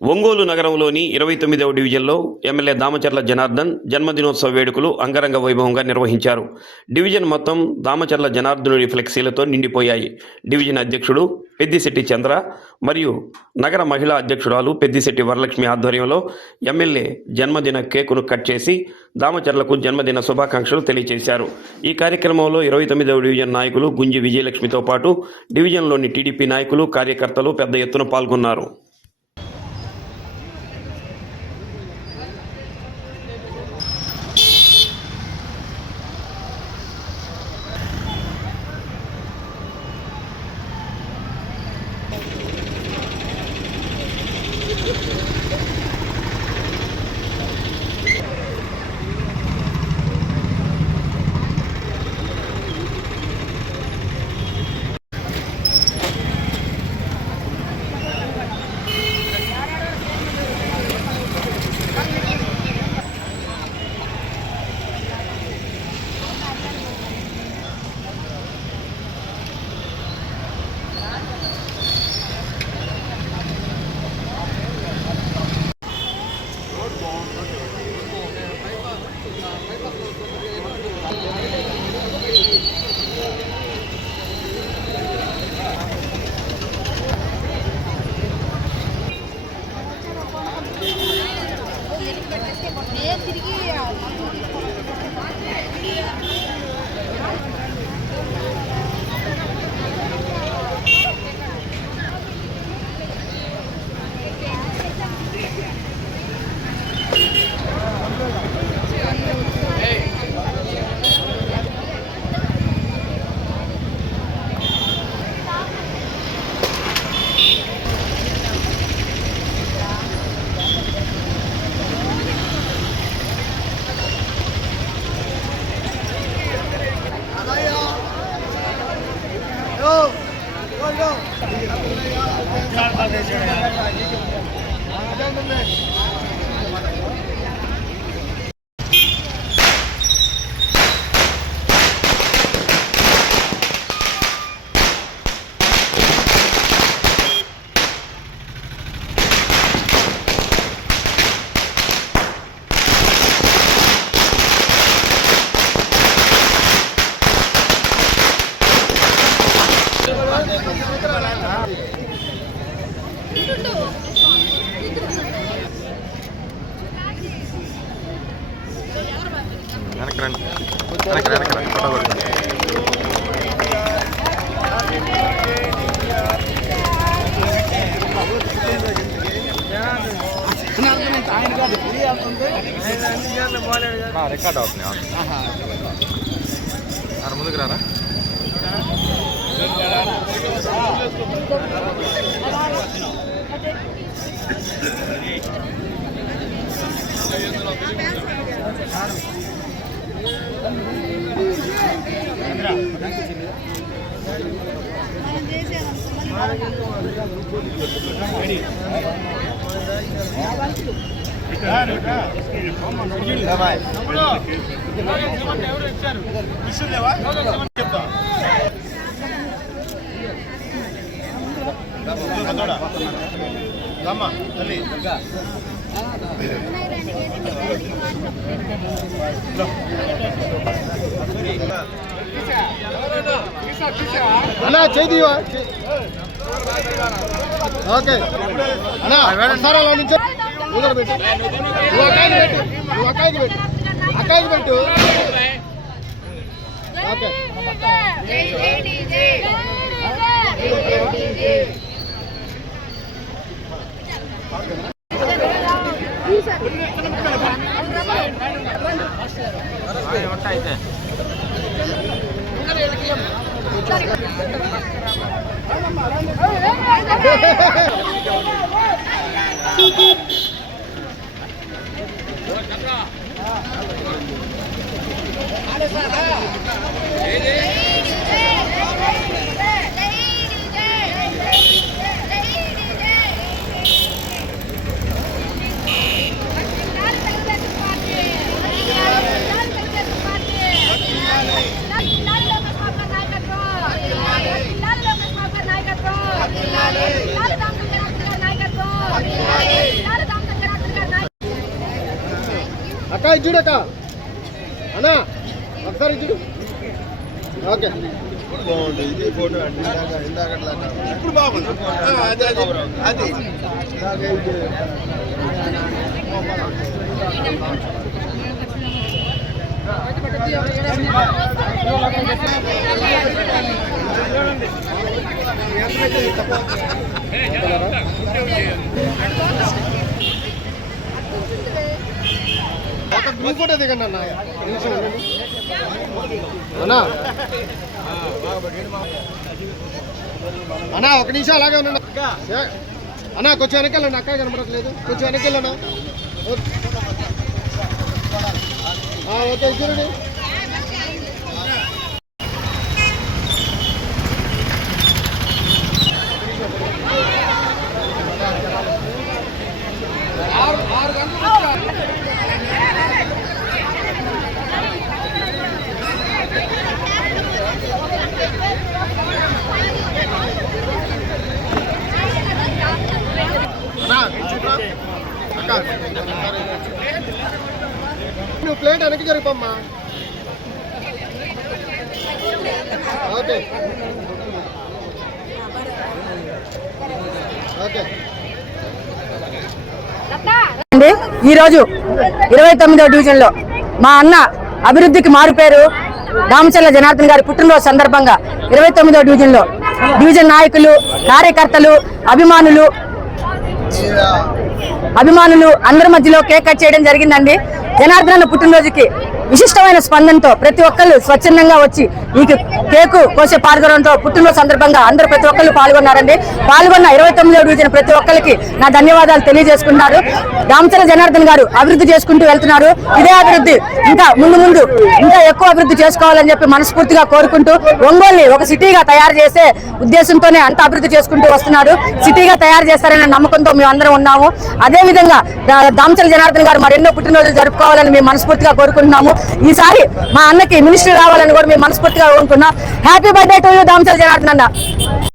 ఒంగోలు నగరంలోని 29వ డివిజన్లో ఎమ్మెల్యే దామచర్ల జనార్దన్ జన్మదినోత్సవ వేడుకలు అంగరంగ వైభవంగా నిర్వహించారు. డివిజన్ మొత్తం దామచర్ల జనార్దనుడి ఫ్లెక్సీలతో నిండిపోయాయి. డివిజన్ అధ్యక్షుడు పెద్దిశెట్టి చంద్ర మరియు నగర మహిళా అధ్యక్షురాలు పెద్దిశెట్టి వరలక్ష్మి ఆధ్వర్యంలో ఎమ్మెల్యే జన్మదిన కేకును కట్ చేసి దామచర్లకు జన్మదిన శుభాకాంక్షలు తెలియజేశారు. ఈ కార్యక్రమంలో 29వ డివిజన్ నాయకులు గుంజి విజయలక్ష్మితో పాటు డివిజన్లోని టీడీపీ నాయకులు, కార్యకర్తలు పెద్ద ఎత్తున పాల్గొన్నారు. రికార్డ్ అవుతున్నాయి. ముందుకు రారా. అన్నా చేదివా ఓకే అన్నా సార్ అలా నుంచి ఊదర పెట్టు అక్కాయికి పెట్టు ఓకే అయితే నాయకత్వం ఇచ్చుడక్క అన్నా ఒకసారి ఇచ్చుడు. ఓకే బాగుంది ఇది ఫోటో అండి. ఇప్పుడు బాగుంది. అది గ్రూప్ ఫోటో దిగండి అన్న. అన్నా అన్నా ఒక నిమిషం అలాగే ఉన్నా అన్నా. కొంచెం వెనకెళ్ళండి, అక్క కనపడట్లేదు. కొంచెం వెనకెళ్ళన్నా. ఓకే చూడండి. నువ్వు ప్లేట్ వెనక్కి జరిపమ్మా. Okay okay. ఈరోజు 29వ డివిజన్లో మా అన్న అభివృద్ధికి మారుపేరు దామచర్ల జనార్దన్ గారి పుట్టినరోజు సందర్భంగా 29వ డివిజన్లో డివిజన్ నాయకులు, కార్యకర్తలు, అభిమానులు అందరి మధ్యలో కేక్ కట్ చేయడం జరిగిందండి. జనార్దన్ పుట్టినరోజుకి విశిష్టమైన స్పందనతో ప్రతి ఒక్కళ్ళు స్వచ్ఛందంగా వచ్చి ఈ కేకు కోసే పాల్గొనడంతో పుట్టినరోజు సందర్భంగా అందరూ ప్రతి ఒక్కళ్ళు పాల్గొన్నారండి. పాల్గొన్న 29వ డివిజన్ ప్రతి ఒక్కరికి నా ధన్యవాదాలు తెలియజేసుకుంటున్నారు. దామచర్ల జనార్దన్ గారు అభివృద్ధి చేసుకుంటూ వెళ్తున్నారు. ఇదే అభివృద్ధి ఇంకా ముందు ఇంకా ఎక్కువ అభివృద్ధి చేసుకోవాలని చెప్పి మనస్ఫూర్తిగా కోరుకుంటూ ఒంగోలుని ఒక సిటీగా తయారు చేసే ఉద్దేశంతోనే అంత అభివృద్ధి చేసుకుంటూ వస్తున్నారు. సిటీగా తయారు చేస్తారనే నమ్మకంతో మేము అందరం ఉన్నాము. అదే విధంగా దామచర్ల జనార్దన్ గారు మరెన్నో పుట్టినరోజులు జరుపుకోవాలని మేము మనస్ఫూర్తిగా కోరుకుంటున్నాము. ఈసారి మా అన్నకి మినిస్టర్ రావాలని కూడా మేము మనస్ఫూర్తిగా కోరుకుంటున్నాం. Happy birthday to you Damacharla Janardhan అన్న.